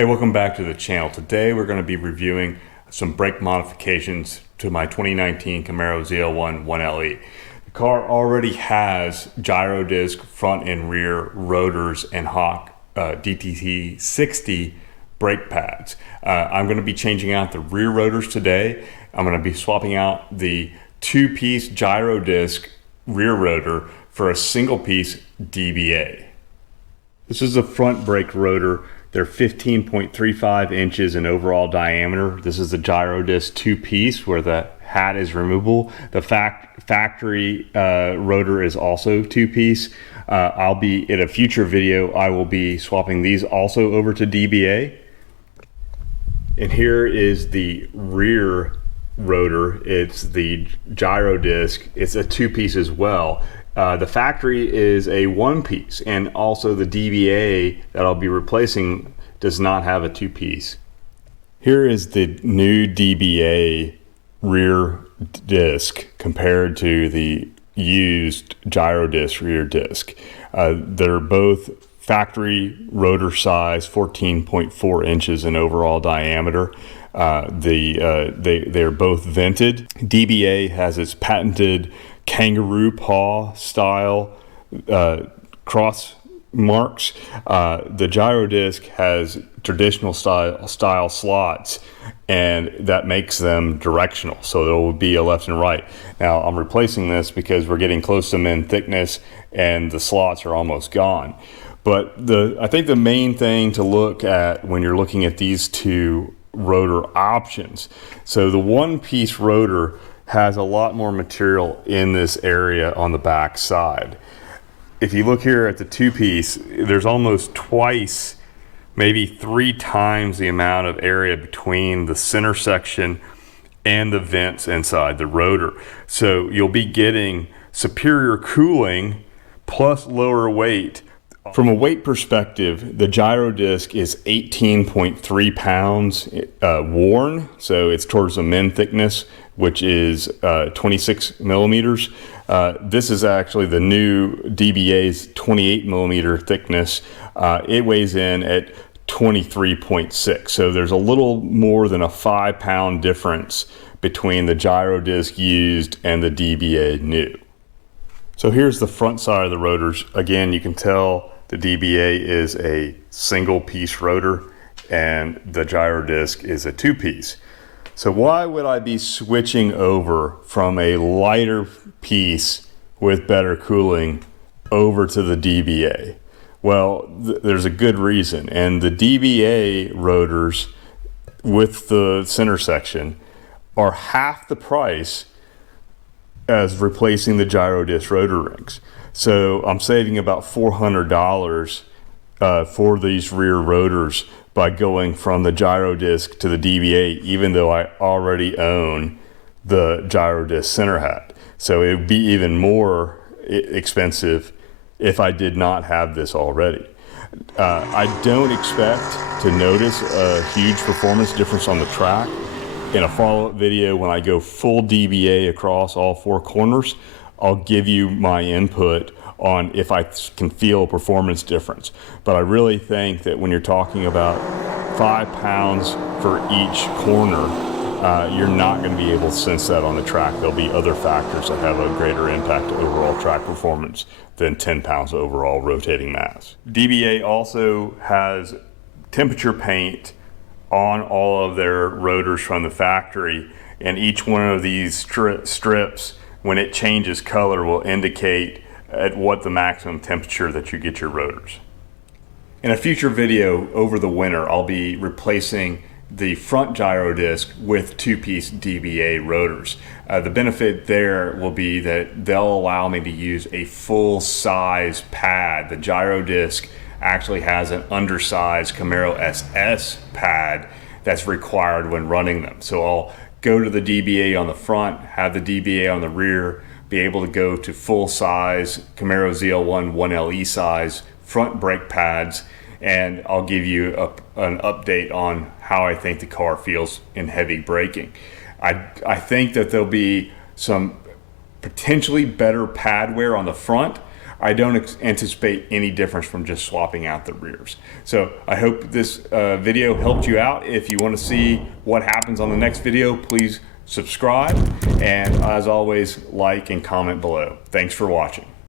Hey, welcome back to the channel. Today we're going to be reviewing some brake modifications to my 2019 CAMARO ZL1 1LE. The car already has GiroDisc front and rear rotors and Hawk DTT 60 brake pads. I'm going to be changing out the rear rotors today. I'm going to be swapping out the two-piece GiroDisc rear rotor for a single-piece DBA. This is a front brake rotor. They're 15.35 inches in overall diameter. This is the GiroDisc two-piece where the hat is removable. The factory rotor is also two-piece. I'll be in a future video, I will be swapping these also over to DBA. And here is the rear rotor. It's the GiroDisc. It's a two-piece as well. The factory is a one-piece, and also the DBA that I'll be replacing does not have a two-piece. Here is the new DBA rear disc compared to the used GiroDisc rear disc. They're both factory rotor size, 14.4 inches in overall diameter. They're both vented. DBA has its patented kangaroo paw style cross marks. The GiroDisc has traditional style slots, and that makes them directional, so there will be a left and right. Now I'm replacing this because we're getting close to min thickness and the slots are almost gone. But I think the main thing to look at when you're looking at these two rotor options, so the one-piece rotor has a lot more material in this area on the back side. If you look here at the two-piece, there's almost twice, maybe 3 times the amount of area between the center section and the vents inside the rotor. So you'll be getting superior cooling plus lower weight. From a weight perspective, the GiroDisc is 18.3 pounds worn, so it's towards the min thickness, which is 26 millimeters. This is actually the new DBA's 28 millimeter thickness. It weighs in at 23.6. So there's a little more than a 5-pound difference between the GiroDisc used and the DBA new. So here's the front side of the rotors. Again, you can tell the DBA is a single piece rotor and the GiroDisc is a two-piece. So why would I be switching over from a lighter piece with better cooling over to the DBA? Well, there's a good reason. And the DBA rotors with the center section are half the price as replacing the GiroDisc rotor rings. So I'm saving about $400 for these rear rotors by going from the GiroDisc to the DBA, even though I already own the GiroDisc center hat. So it would be even more expensive if I did not have this already. I don't expect to notice a huge performance difference on the track. In a follow-up video, when I go full DBA across all 4 corners, I'll give you my input on if I can feel a performance difference. But I really think that when you're talking about 5 pounds for each corner, you're not going to be able to sense that on the track. There'll be other factors that have a greater impact to overall track performance than 10 pounds overall rotating mass. DBA also has temperature paint on all of their rotors from the factory, and each one of these strips, when it changes color, will indicate at what the maximum temperature that you get your rotors. In a future video over the winter, I'll be replacing the front GiroDisc with two-piece DBA rotors. The benefit there will be that they'll allow me to use a full-size pad. The GiroDisc actually has an undersized CAMARO SS pad that's required when running them. So I'll go to the DBA on the front, have the DBA on the rear, be able to go to full-size CAMARO ZL1 1LE size front brake pads, and I'll give you an update on how I think the car feels in heavy braking. I think that there'll be some potentially better pad wear on the front. I don't anticipate any difference from just swapping out the rears. So I hope this video helped you out. If you want to see what happens on the next video, please subscribe, and as always, like and comment below. Thanks for watching.